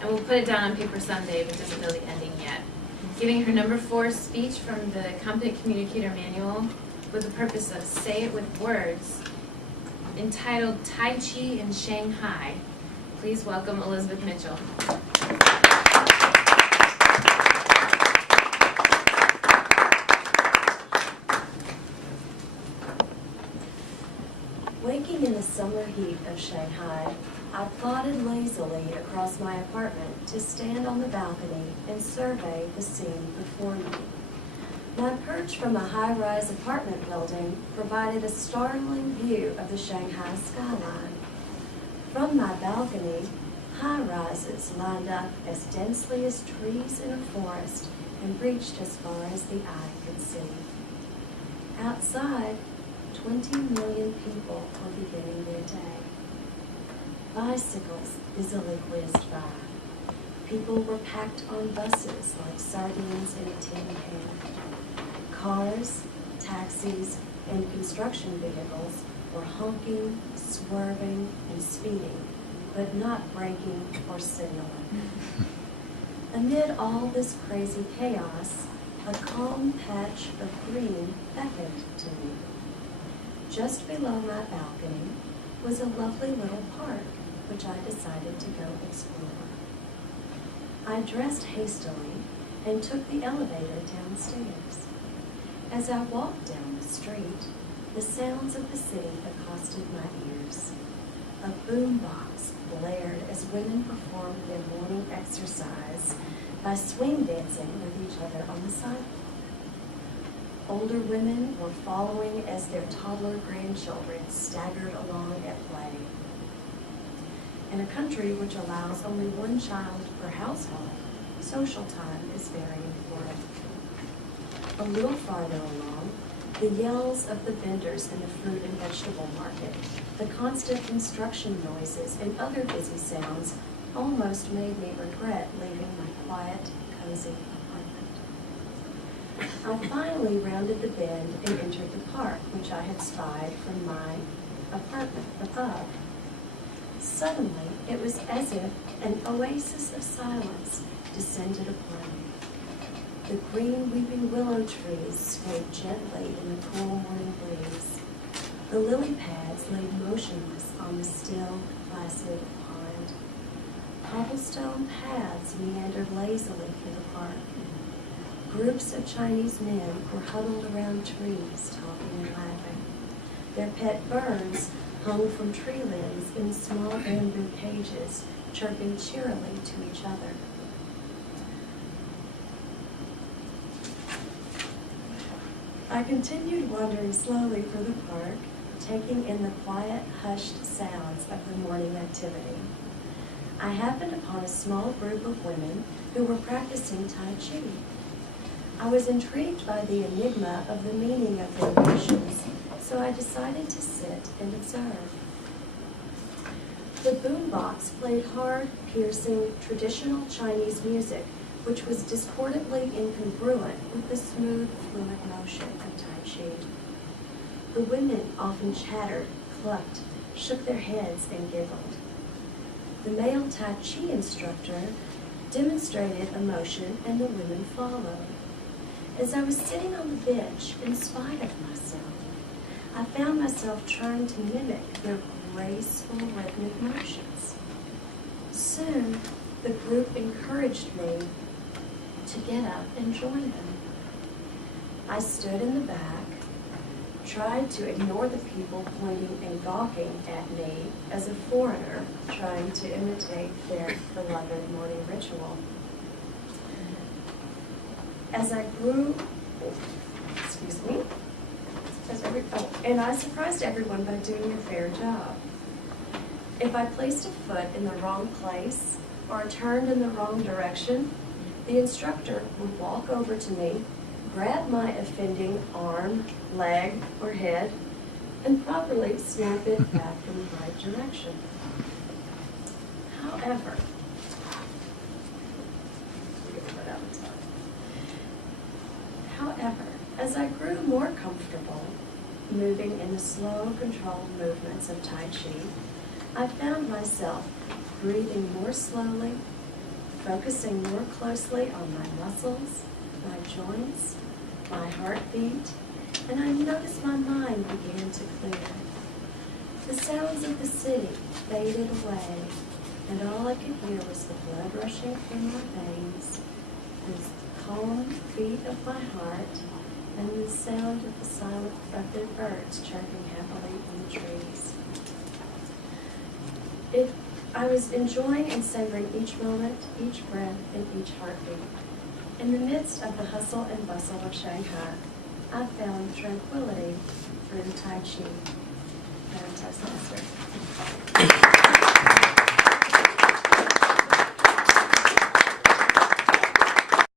and we'll put it down on paper someday, but doesn't know the ending yet. Giving her number 4 speech from the Competent Communicator Manual with the purpose of Say It With Words, entitled Tai Chi in Shanghai. Please welcome Elizabeth Mitchell. Waking in the summer heat of Shanghai, I plodded lazily across my apartment to stand on the balcony and survey the scene before me. My perch from a high-rise apartment building provided a startling view of the Shanghai skyline. From my balcony, high-rises lined up as densely as trees in a forest and reached as far as the eye could see. Outside, 20 million people were beginning their day. Bicycles busily whizzed by. People were packed on buses like sardines in a tin can. Cars, taxis, and construction vehicles were honking, swerving, and speeding, but not braking or signaling. Amid all this crazy chaos, a calm patch of green beckoned to me. Just below my balcony was a lovely little park, which I decided to go explore. I dressed hastily and took the elevator downstairs. As I walked down the street, the sounds of the city accosted my ears. A boombox blared as women performed their morning exercise by swing dancing with each other on the sidewalk. Older women were following as their toddler grandchildren staggered along at play. In a country which allows only one child per household, social time is very important. A little farther along, the yells of the vendors in the fruit and vegetable market, the constant construction noises, and other busy sounds almost made me regret leaving my quiet, cozy apartment. I finally rounded the bend and entered the park, which I had spied from my apartment above. Suddenly, it was as if an oasis of silence descended upon me. The green weeping willow trees swayed gently in the cool morning breeze. The lily pads lay motionless on the still, placid pond. Cobblestone paths meandered lazily through the park. Groups of Chinese men were huddled around trees, talking and laughing. Their pet birds hung from tree limbs in small bamboo cages, chirping cheerily to each other. I continued wandering slowly through the park, taking in the quiet, hushed sounds of the morning activity. I happened upon a small group of women who were practicing Tai Chi. I was intrigued by the enigma of the meaning of their motions, so I decided to sit and observe. The boombox played hard, piercing, traditional Chinese music, which was discordantly incongruent with the smooth, fluid motion of Tai Chi. The women often chattered, clucked, shook their heads, and giggled. The male Tai Chi instructor demonstrated a motion, and the women followed. As I was sitting on the bench, in spite of myself, I found myself trying to mimic their graceful, rhythmic motions. Soon, the group encouraged me to get up and join them. I stood in the back, tried to ignore the people pointing and gawking at me as a foreigner trying to imitate their beloved morning ritual. As I grew, and I surprised everyone by doing a fair job. If I placed a foot in the wrong place or turned in the wrong direction, the instructor would walk over to me, grab my offending arm, leg, or head, and properly snap it back in the right direction. However, as I grew more comfortable moving in the slow, controlled movements of Tai Chi, I found myself breathing more slowly, focusing more closely on my muscles, my joints, my heartbeat, and I noticed my mind began to clear. The sounds of the city faded away, and all I could hear was the blood rushing through my veins, the calm beat of my heart, and the sound of the birds chirping happily in the trees. I was enjoying and savoring each moment, each breath, and each heartbeat. In the midst of the hustle and bustle of Shanghai, I found tranquility through Tai Chi. Madam Toastmaster.